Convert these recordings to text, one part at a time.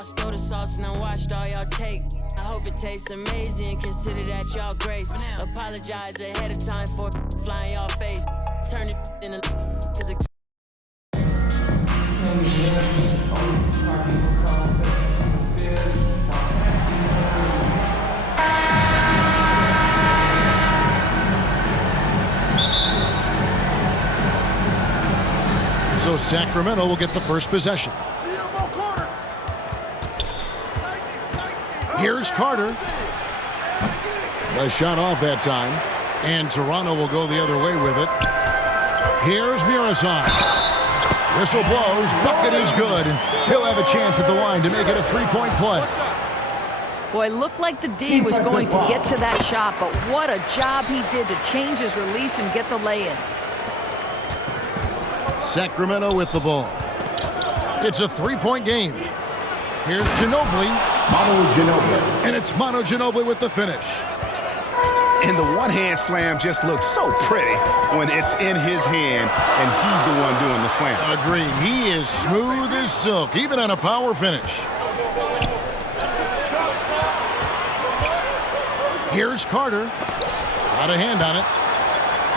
sauce, throw the sauce, and I watched all y'all take. I hope it tastes amazing, consider that y'all grace. Apologize ahead of time for flying y'all face. Turn it in a cause it So Sacramento will get the first possession. Here's Carter. The shot off that time. And Toronto will go the other way with it. Here's Muresan. Whistle blows. Bucket is good. And he'll have a chance at the line to make it a three-point play. Boy, it looked like the D was going to get to that shot, but what a job he did to change his release and get the lay-in. Sacramento with the ball. It's a three-point game. Here's Ginobili. Manu Ginobili. And it's Manu Ginobili with the finish. And the one-hand slam just looks so pretty when it's in his hand and he's the one doing the slam. Agreed. He is smooth as silk, even on a power finish. Here's Carter. Got a hand on it.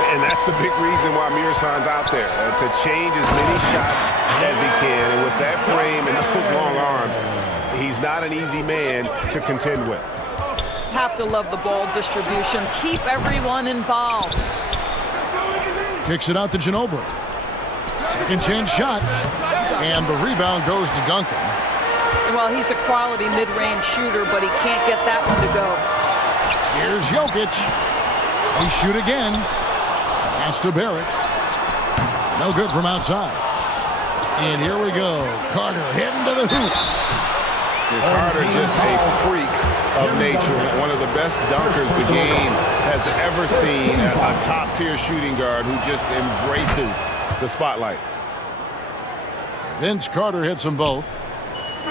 And that's the big reason why Muresan's out there, to change as many shots as he can. And with that frame and those long arms, he's not an easy man to contend with. Have to love the ball distribution. Keep everyone involved. Kicks it out to Ginobili. Second chance shot. And the rebound goes to Duncan. Well, he's a quality mid-range shooter, but he can't get that one to go. Here's Jokic. They shoot again. Pass to Barrett. No good from outside. And here we go. Carter heading to the hoop. Carter just a freak of nature. One of the best dunkers the game has ever seen. A top-tier shooting guard who just embraces the spotlight. Vince Carter hits them both.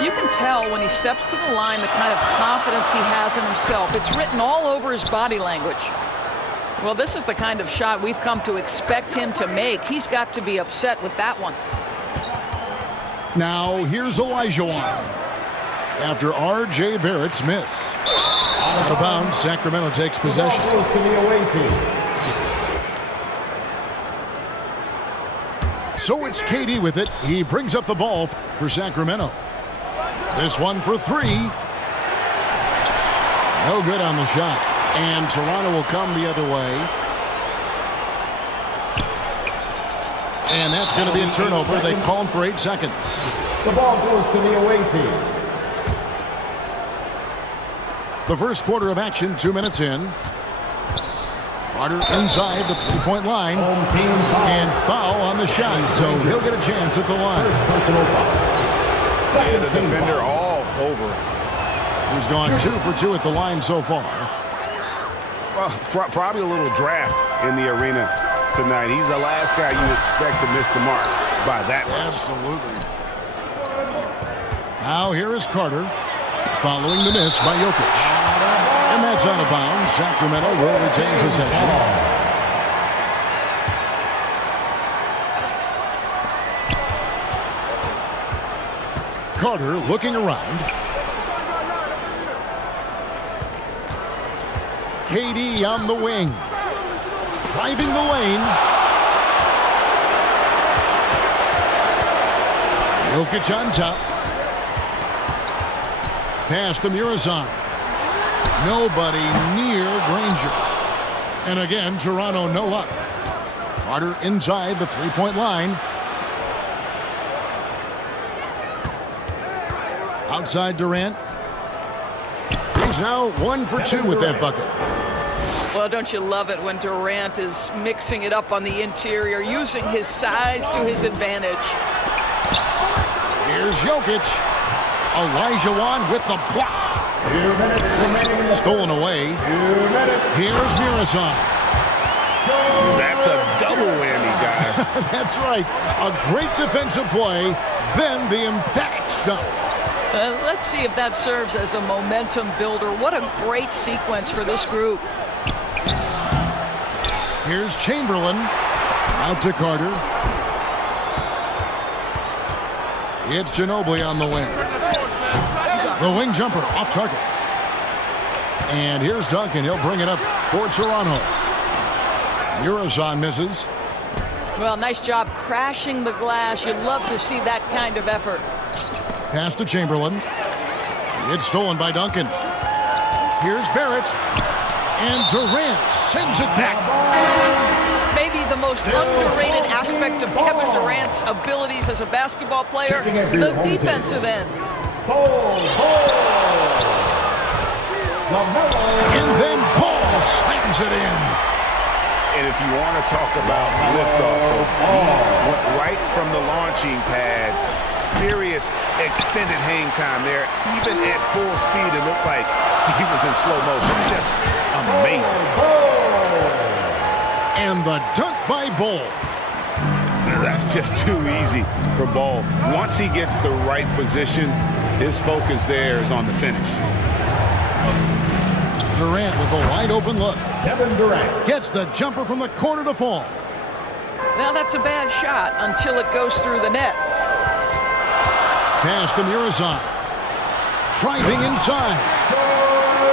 You can tell when he steps to the line the kind of confidence he has in himself. It's written all over his body language. Well, this is the kind of shot we've come to expect him to make. He's got to be upset with that one. Now, here's Olajuwon. After R.J. Barrett's miss. Out of bounds, Sacramento takes possession. So it's KD with it. He brings up the ball for Sacramento. This one for three. No good on the shot. And Toronto will come the other way. And that's going to be a turnover. They call him for 8 seconds. The ball goes to the away team. The first quarter of action, 2 minutes in. Carter inside the three-point line. Home team foul. And foul on the shot, so he'll get a chance at the line. First personal foul. And the defender all over. He's gone 2 for 2 at the line so far. Well, probably a little draft in the arena tonight. He's the last guy you expect to miss the mark by that much. Absolutely. Now here is Carter following the miss by Jokic. And that's out of bounds. Sacramento will retain possession. Carter looking around. KD on the wing. Driving the lane. Jokic on top. Pass to Muresan. Nobody near Granger. And again, Toronto no luck. Carter inside the three-point line. Outside Durant. He's now 1 for 2 with that bucket. Well, don't you love it when Durant is mixing it up on the interior, using his size to his advantage. Here's Jokic. Olajuwon with the block. 2 minutes remaining. Stolen away. 2 minutes. Here's Muresan. That's a double whammy, guys. That's right. A great defensive play, then the emphatic stuff. Let's see if that serves as a momentum builder. What a great sequence for this group. Here's Chamberlain. Out to Carter. It's Ginobili on the wing. The wing jumper off target. And here's Duncan. He'll bring it up for Toronto. Murazan misses. Well, nice job crashing the glass. You'd love to see that kind of effort. Pass to Chamberlain. It's stolen by Duncan. Here's Barrett. And Durant sends it back. Maybe the most underrated aspect of Kevin Durant's abilities as a basketball player, the defensive end. And then Ball slams it in. And if you want to talk about liftoff, he went right from the launching pad. Serious extended hang time there. Even at full speed, it looked like he was in slow motion. Just amazing. And the dunk by Ball. That's just too easy for Ball. Once he gets the right position, his focus there is on the finish. Durant with a wide open look. Kevin Durant. Gets the jumper from the corner to fall. Now that's a bad shot until it goes through the net. Pass to Murazan. Driving inside.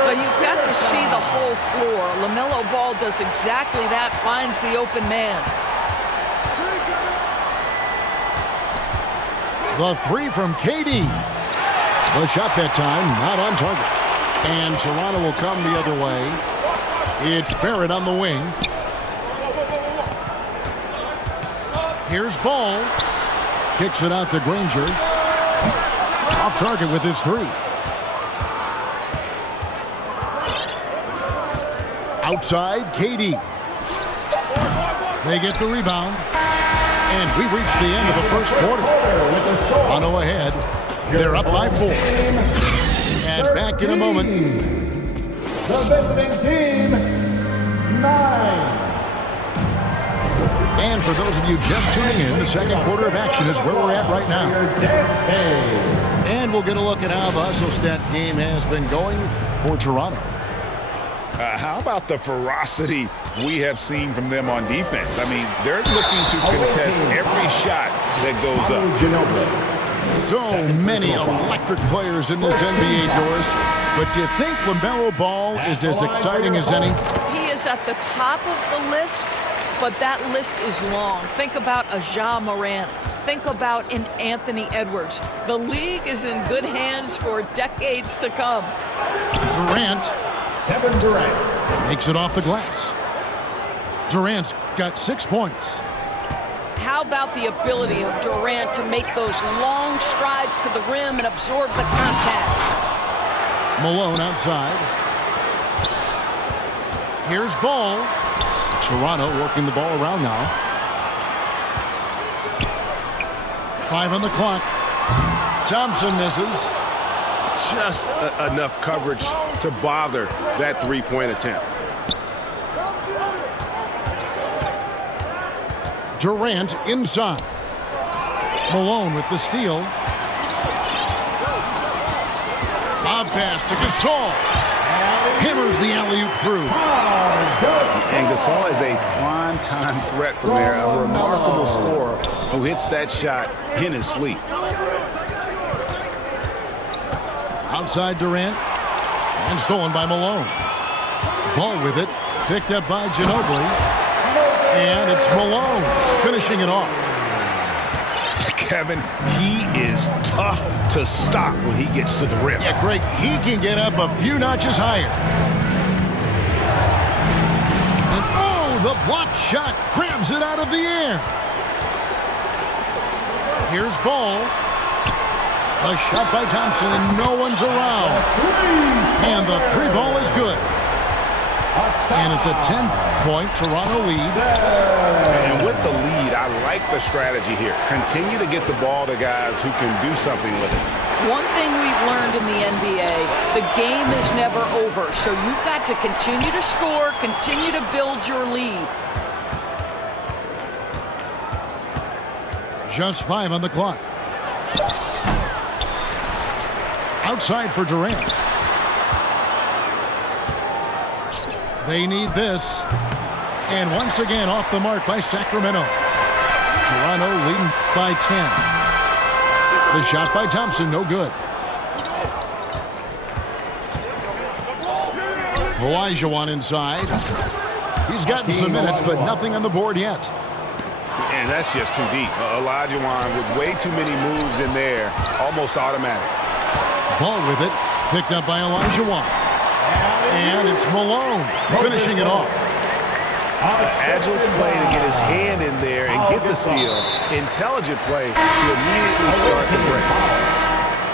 But you've got to see the whole floor. LaMelo Ball does exactly that, finds the open man. The three from KD. The shot that time, not on target. And Toronto will come the other way. It's Barrett on the wing. Here's Ball. Kicks it out to Granger. Off target with his three. Outside, KD. They get the rebound. And we reach the end of the first quarter. Toronto ahead. They're up by 4. And back in a moment. The visiting team, 9. And for those of you just tuning in, the second quarter of action is where we're at right now. And we'll get a look at how the Hustle-Stat game has been going for Toronto. How about the ferocity we have seen from them on defense? I mean, they're looking to contest every shot that goes up. So many electric players in this NBA, Doris. But do you think LaMelo Ball is as exciting as any? He is at the top of the list, but that list is long. Think about a Ja Morant. Think about an Anthony Edwards. The league is in good hands for decades to come. Durant. Kevin Durant. Makes it off the glass. Durant's got 6 points. How about the ability of Durant to make those long strides to the rim and absorb the contact? Malone outside. Here's Ball. Toronto working the ball around now. 5 on the clock. Thompson misses. Just enough coverage to bother that three-point attempt. Durant inside. Malone with the steal. Lob pass to Gasol. Hammers the alley-oop through. And Gasol is a prime-time threat from there. A remarkable scorer who hits that shot in his sleep. Outside Durant. And stolen by Malone. Ball with it. Picked up by Ginobili. And it's Malone finishing it off. Kevin, he is tough to stop when he gets to the rim. Yeah, Greg, he can get up a few notches higher. And oh, the block shot grabs it out of the air. Here's Ball. A shot by Thompson, and no one's around. And the 3 ball is good. And it's a 10-point Toronto lead. And with the lead, I like the strategy here. Continue to get the ball to guys who can do something with it. One thing we've learned in the NBA, the game is never over. So you've got to continue to score, continue to build your lead. Just 5 on the clock. Outside for Durant. They need this. And once again off the mark by Sacramento. Toronto leading by 10. The shot by Thompson, no good. Olajuwon inside. He's gotten some minutes, but nothing on the board yet. And that's just too deep. Olajuwon with way too many moves in there, almost automatic. Ball with it, picked up by Olajuwon. And it's Malone finishing it off. Agile play to get his hand in there and get the steal. Intelligent play to immediately start the break.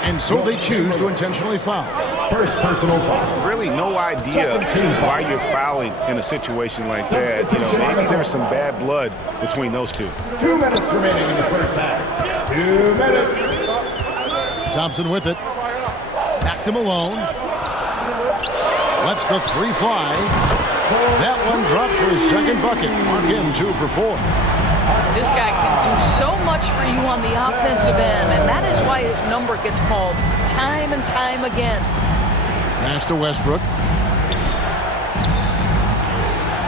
And so they choose to intentionally foul. First personal foul. Really no idea why you're fouling in a situation like that. You know, maybe there's some bad blood between those two. 2 minutes remaining in the first half. 2 minutes. Thompson with it. Back to Malone. Lets the three fly. That one dropped for his second bucket. Mark him 2 for 4. This guy can do so much for you on the offensive end, and that is why his number gets called time and time again. Pass to Westbrook.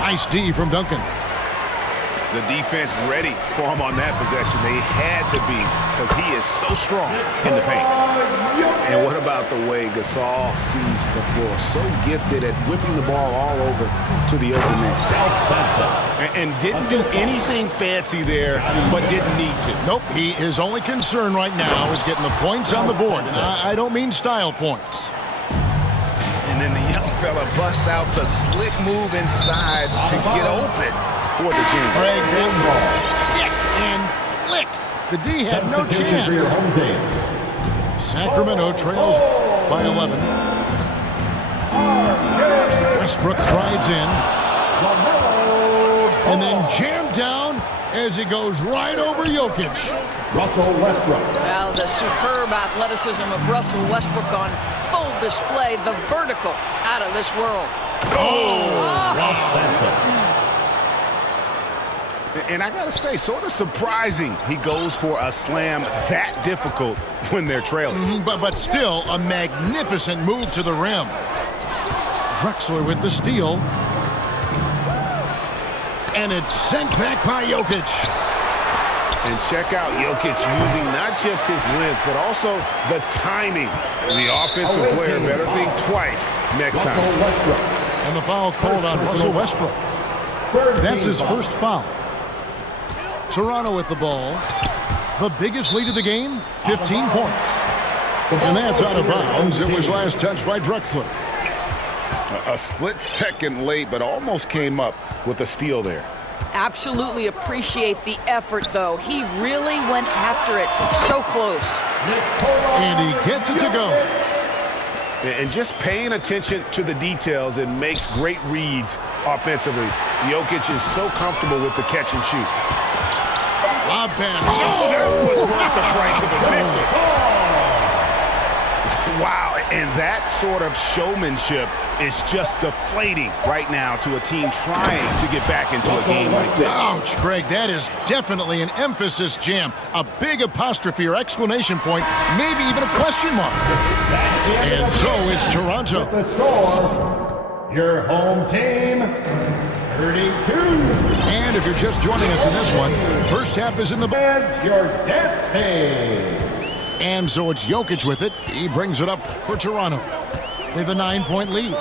Nice D from Duncan. The defense ready for him on that possession. They had to be because he is so strong in the paint. And what about the way Gasol sees the floor? So gifted at whipping the ball all over to the open man. And didn't do anything fancy there, but didn't need to. Nope, his only concern right now is getting the points on the board. And I don't mean style points. And then the young fella busts out the slick move inside to get open for the jam. Greg, that was stick and slick. The D had no chance. For your home team. Sacramento trails by 11. Westbrook drives in. And then jammed down as he goes right over Jokic. Russell Westbrook. Well, the superb athleticism of Russell Westbrook on full display. The vertical out of this world. And I gotta say, sort of surprising he goes for a slam that difficult when they're trailing. But still a magnificent move to the rim. Drexler with the steal. And it's sent back by Jokic. And check out Jokic using not just his length, but also the timing. The offensive player better think twice next time. And the foul called on Russell Westbrook. That's his first foul. Toronto with the ball. The biggest lead of the game, 15 points. And that's out of bounds. It was last touched by Drexler. A split second late, but almost came up with a steal there. Absolutely appreciate the effort, though. He really went after it. So close. And he gets it to go. And just paying attention to the details and makes great reads offensively. Jokic is so comfortable with the catch and shoot. Lob pass. That was worth the price of admission. Wow, and that sort of showmanship is just deflating right now to a team trying to get back into a game like this. Ouch, Greg, that is definitely an emphasis jam. A big apostrophe or exclamation point, maybe even a question mark. And so it's Toronto. The score, your home team, 32. And if you're just joining us in this one, first half is in the bag. That's your dance team. And so it's Jokic with it. He brings it up for Toronto. They have a 9-point lead.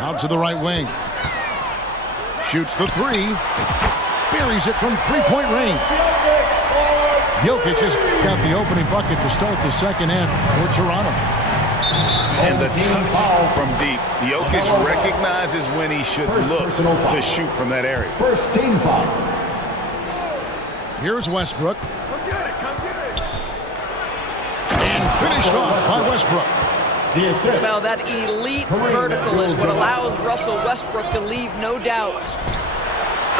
Out to the right wing. Shoots the three. Buries it from three-point range. Jokic has got the opening bucket to start the second half for Toronto. And the touch from deep. Jokic recognizes when he should look to shoot from that area. First team foul. Here's Westbrook. And finished off by Westbrook. The assist. Well, that elite vertical is what allows Russell Westbrook to leave no doubt.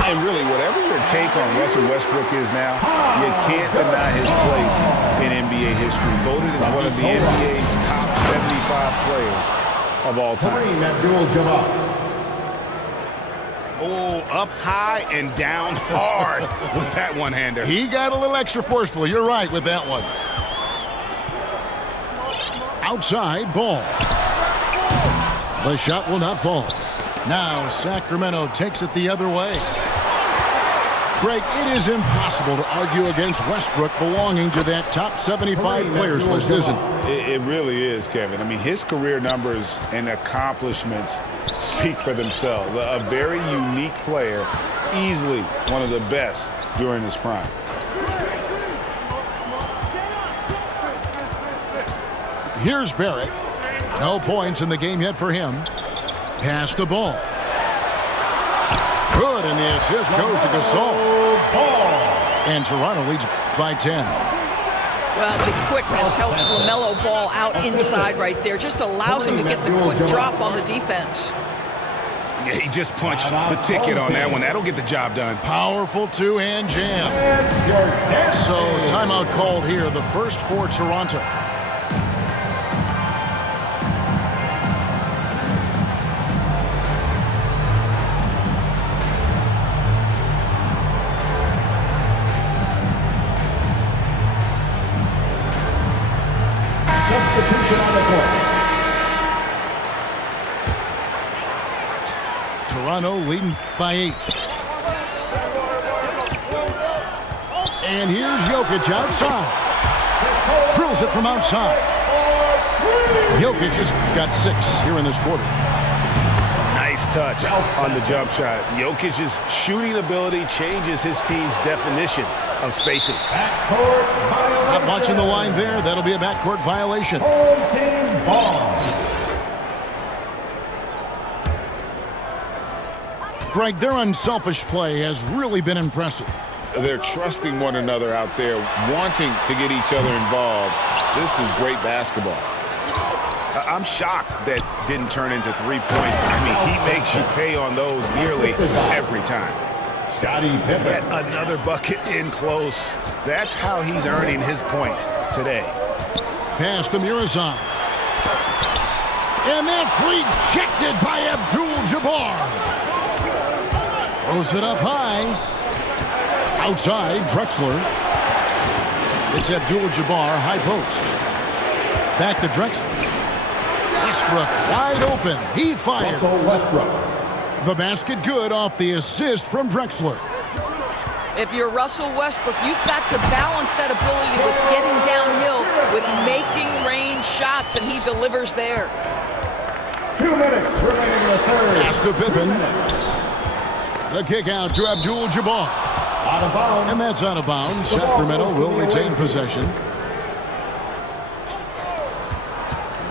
And really, whatever your take on Russell Westbrook is now, you can't deny his place in NBA history. Voted as one of the NBA's top 75 players of all time. Kareem Abdul-Jabbar. Oh, up high and down hard with that one-hander. He got a little extra forceful. You're right with that one. Outside ball. The shot will not fall. Now Sacramento takes it the other way. Greg, it is impossible to argue against Westbrook belonging to that top 75 players list, isn't it? It really is, Kevin. I mean, his career numbers and accomplishments speak for themselves. A very unique player, easily one of the best during his prime. Here's Barrett. No points in the game yet for him. Pass the ball. Good, and the assist goes to Gasol. And Toronto leads by 10. Well, the quickness helps LaMelo Ball out inside right there. Just allows him to get the quick drop on the defense. Yeah, he just punched the ticket on that one. That'll get the job done. Powerful two-hand jam. So timeout called here, the first for Toronto. Substitution on the court. Toronto leading by 8. And here's Jokic outside. Drills it from outside. Jokic has got 6 here in this quarter. Nice touch on the jump shot. Jokic's shooting ability changes his team's definition of spacing. Not watching the line there. That'll be a backcourt violation. Home team ball. Greg, their unselfish play has really been impressive. They're trusting one another out there, wanting to get each other involved. This is great basketball. I'm shocked that didn't turn into 3 points. I mean, he makes you pay on those nearly every time. Scottie Pippen. Yet another bucket in close. That's how he's earning his points today. Pass to Murazan. And that's rejected by Abdul-Jabbar. Throws it up high. Outside, Drexler. It's Abdul-Jabbar, high post. Back to Drexler. Westbrook wide open. He fires. Russell Westbrook. The basket good off the assist from Drexler. If you're Russell Westbrook, you've got to balance that ability with getting downhill, with making range shots, and he delivers there. 2 minutes remaining in the third. Pass to Pippen. The kick out to Abdul-Jabbar. Out of bounds. And that's out of bounds. Sacramento will retain possession.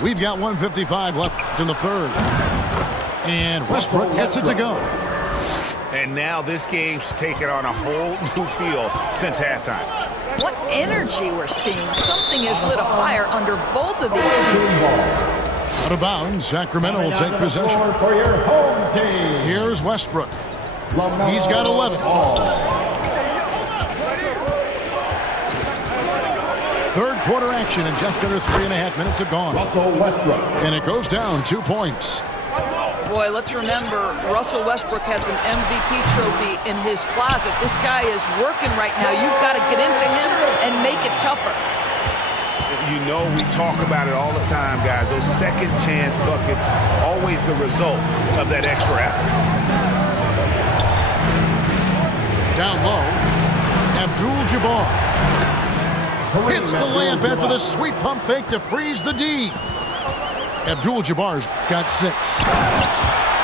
We've got 1:55 left in the third. And Westbrook gets it to go. And now this game's taken on a whole new feel since halftime. What energy we're seeing. Something has lit a fire under both of these teams. Out of bounds. Sacramento will take possession. For your home team. Here's Westbrook. LaMelo He's got 11. Ball. Third quarter action, and just under 3.5 minutes have gone. Russell Westbrook. And it goes down 2 points. Boy, let's remember, Russell Westbrook has an MVP trophy in his closet. This guy is working right now. You've got to get into him and make it tougher. You know, we talk about it all the time, guys. Those second chance buckets, always the result of that extra effort. Down low, Abdul-Jabbar hits the layup after the sweet pump fake to freeze the D. Abdul-Jabbar's got 6.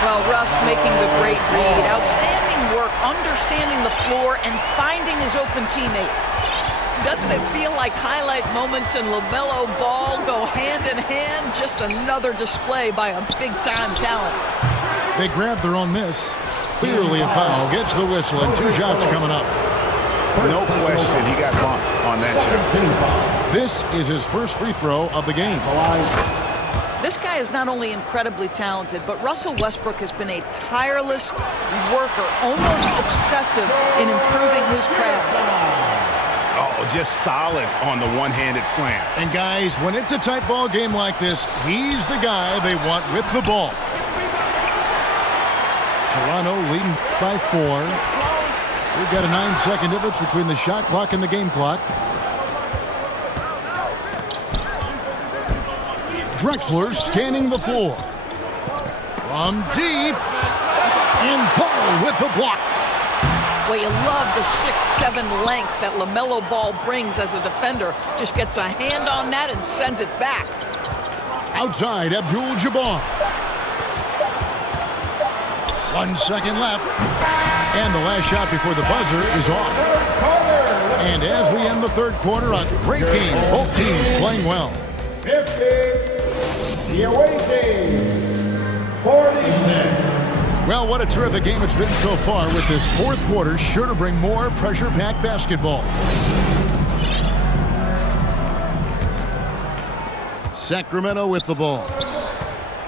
Well, Russ making the great read. Outstanding work, understanding the floor and finding his open teammate. Doesn't it feel like highlight moments and LaMelo Ball go hand in hand? Just another display by a big-time talent. They grabbed their own miss. Clearly a foul. Gets the whistle, and 2 shots coming up. No question, he got bumped on that shot. This is his first free throw of the game. This guy is not only incredibly talented, but Russell Westbrook has been a tireless worker, almost obsessive in improving his craft. Oh, just solid on the one-handed slam. And guys, when it's a tight ball game like this, he's the guy they want with the ball. Toronto leading by 4. We've got a 9-second difference between the shot clock and the game clock. Drexler scanning the floor. From deep. And Ball with the block. Well, you love the 6'7" length that LaMelo Ball brings as a defender. Just gets a hand on that and sends it back. Outside, Abdul-Jabbar. 1 second left. And the last shot before the buzzer is off. And as we end the third quarter, a great game. Both teams playing well. 50. The away team. 46. Well, what a terrific game it's been so far, with this fourth quarter sure to bring more pressure-packed basketball. Sacramento with the ball.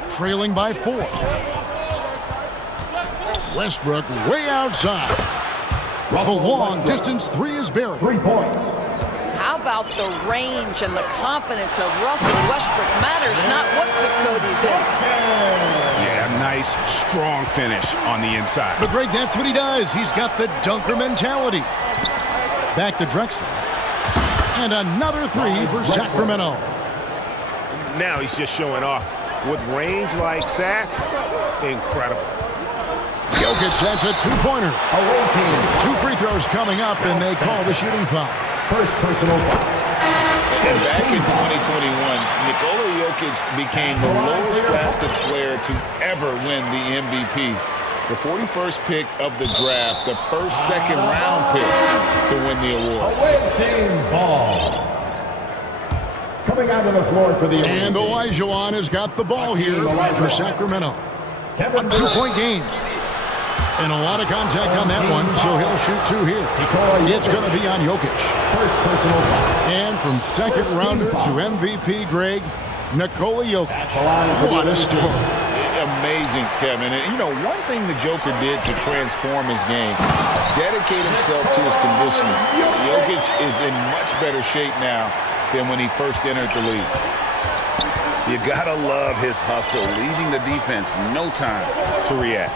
Trailing by 4. Westbrook way outside. The long distance three is buried. 3 points. How about the range and the confidence of Russell Westbrook? Matters not what zip code he's in. Yeah, nice, strong finish on the inside. But Greg, that's what he does. He's got the dunker mentality. Back to Drexler. And another three for Sacramento. Now he's just showing off. With range like that, incredible. Jokic, that's a two-pointer. Away team. 2 free throws coming up, and they call the shooting foul. First personal foul. And back in 2021, Nikola Jokic became the lowest drafted player to ever win the MVP. The 41st pick of the draft, the first second-round pick to win the award. Away team ball. Coming out of the floor for the away And team. Olajuwon has got the ball here for Sacramento. A 2-point game. And a lot of contact on that one, so he'll shoot 2 here. It's going to be on Jokic. First personal foul. And from second rounder to MVP, Greg, Nikola Jokic. What a story. Amazing, Kevin. And, you know, one thing the Joker did to transform his game, dedicate himself to his conditioning. Jokic is in much better shape now than when he first entered the league. You gotta love his hustle, leaving the defense no time to react.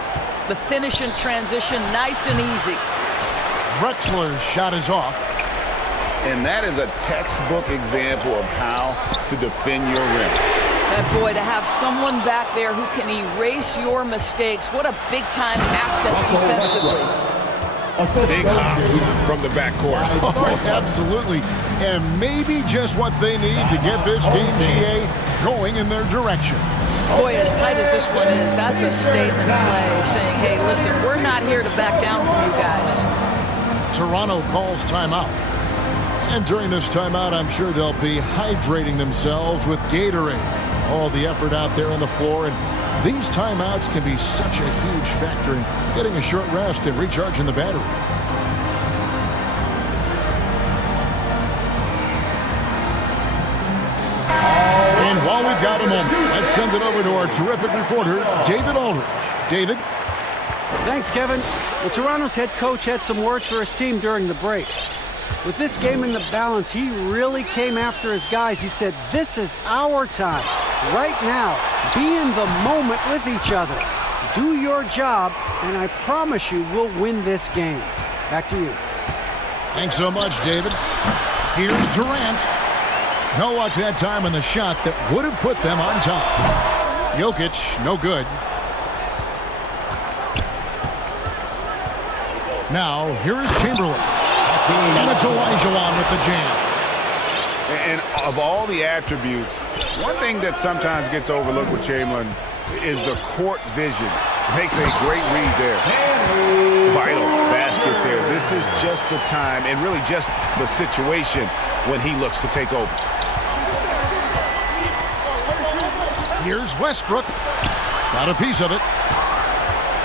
The finish in transition, nice and easy. Drexler's shot is off. And that is a textbook example of how to defend your rim. And boy, to have someone back there who can erase your mistakes, what a big-time asset defensively. Big hops from the backcourt. Oh, absolutely. And maybe just what they need to get this game, GA, going in their direction. Boy, as tight as this one is, that's a statement play saying, hey, listen, we're not here to back down from you guys. Toronto calls timeout. And during this timeout, I'm sure they'll be hydrating themselves with Gatorade. All the effort out there on the floor, and these timeouts can be such a huge factor in getting a short rest and recharging the battery. And while we've got a moment, let's send it over to our terrific reporter, David Aldridge. David? Thanks, Kevin. Well, Toronto's head coach had some words for his team during the break. With this game in the balance, he really came after his guys. He said, this is our time. Right now, be in the moment with each other. Do your job, and I promise you we'll win this game. Back to you. Thanks so much, David. Here's Durant. No luck that time on the shot that would have put them on top. Jokic, no good. Now, here is Chamberlain. And it's Olajuwon with the jam. And of all the attributes, one thing that sometimes gets overlooked with Chamberlain is the court vision. Makes a great read there. Vital basket there. This is just the time and really just the situation when he looks to take over. Here's Westbrook. Got a piece of it.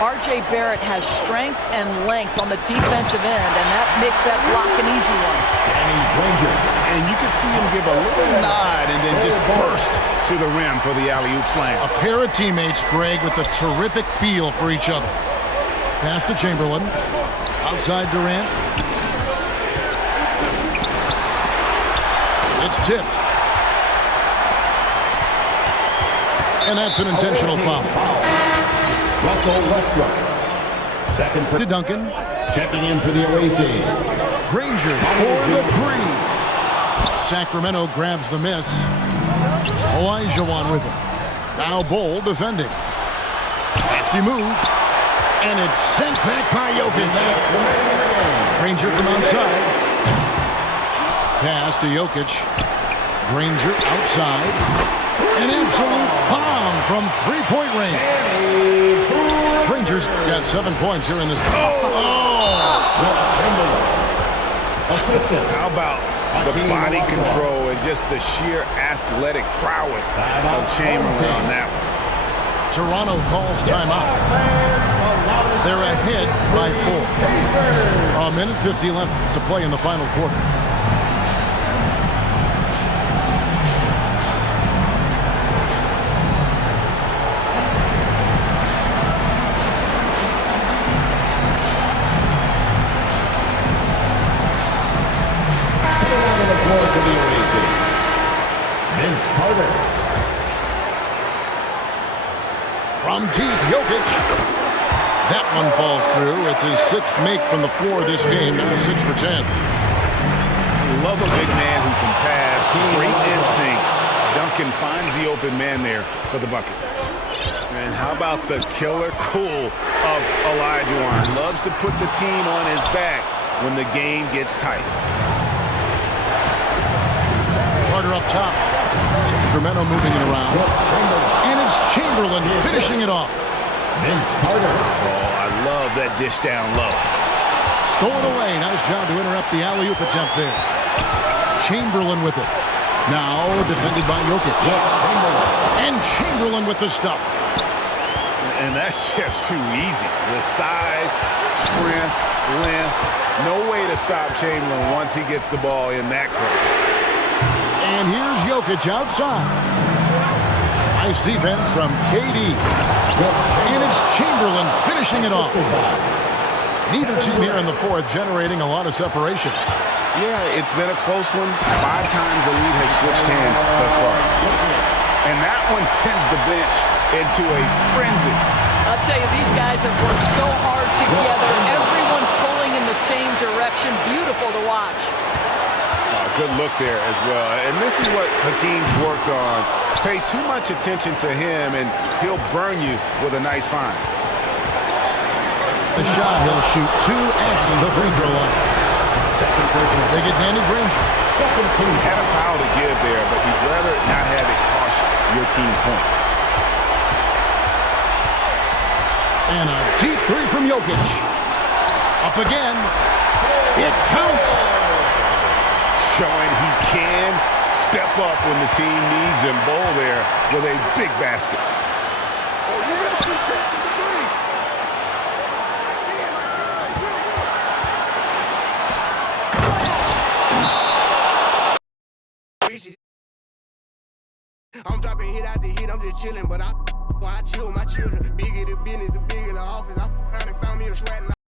R.J. Barrett has strength and length on the defensive end, and that makes that block an easy one. And you can see him give a little nod and then just burst to the rim for the alley-oop slam. A pair of teammates, Greg, with a terrific feel for each other. Pass to Chamberlain. Outside Durant. It's tipped. And that's an intentional foul. Russell Westbrook. Second To Duncan. checking in for the away team. Granger for the three. Sacramento grabs the miss. Olajuwon with it. Now Bol defending. Crafty move. And it's sent back by Jokic. Granger from outside. Pass to Jokic. Granger outside. An absolute bomb from three-point range. Granger's got 7 points here in this. How about the body control and just the sheer athletic prowess of Chamberlain on that one? Toronto calls timeout. They're ahead by 4. A minute 50 left to play in the final quarter. Vince Carter. From deep, Jokic. That one falls through. It's his 6th make from the floor this game. Now 6 for 10. Love a big man who can pass. Great instincts. Duncan finds the open man there for the bucket. And how about the killer cool of Olajuwon? Loves to put the team on his back when the game gets tight. Carter up top. Sacramento moving it around. And it's Chamberlain finishing it off. Vince Carter. Oh, I love that dish down low. Stolen away. Nice job to interrupt the alley-oop attempt there. Chamberlain with it. Now defended by Jokic. And Chamberlain with the stuff. And that's just too easy. The size, strength, length. No way to stop Chamberlain once he gets the ball in that close. And here's Jokic outside. Nice defense from KD. And it's Chamberlain finishing it off. Neither team here in the fourth generating a lot of separation. Yeah, it's been a close one. 5 times the lead has switched hands thus far. And that one sends the bench into a frenzy. I'll tell you, these guys have worked so hard together. Everyone pulling in the same direction. Beautiful to watch. Good look there as well. And this is what Hakeem's worked on. Pay too much attention to him, and he'll burn you with a nice find. The shot he'll shoot 2 at the free throw line. Second person. They get Danny Granger. Second team. Had a foul to give there, but you'd rather not have it cost your team points. And a deep 3 from Jokic. Up again. It counts. Showing he can step up when the team needs him. Bowl there with a big basket. I'm dropping hit after hit, I'm just chilling, but I chill with my children. Bigger the business, the bigger the office. I found me a swag.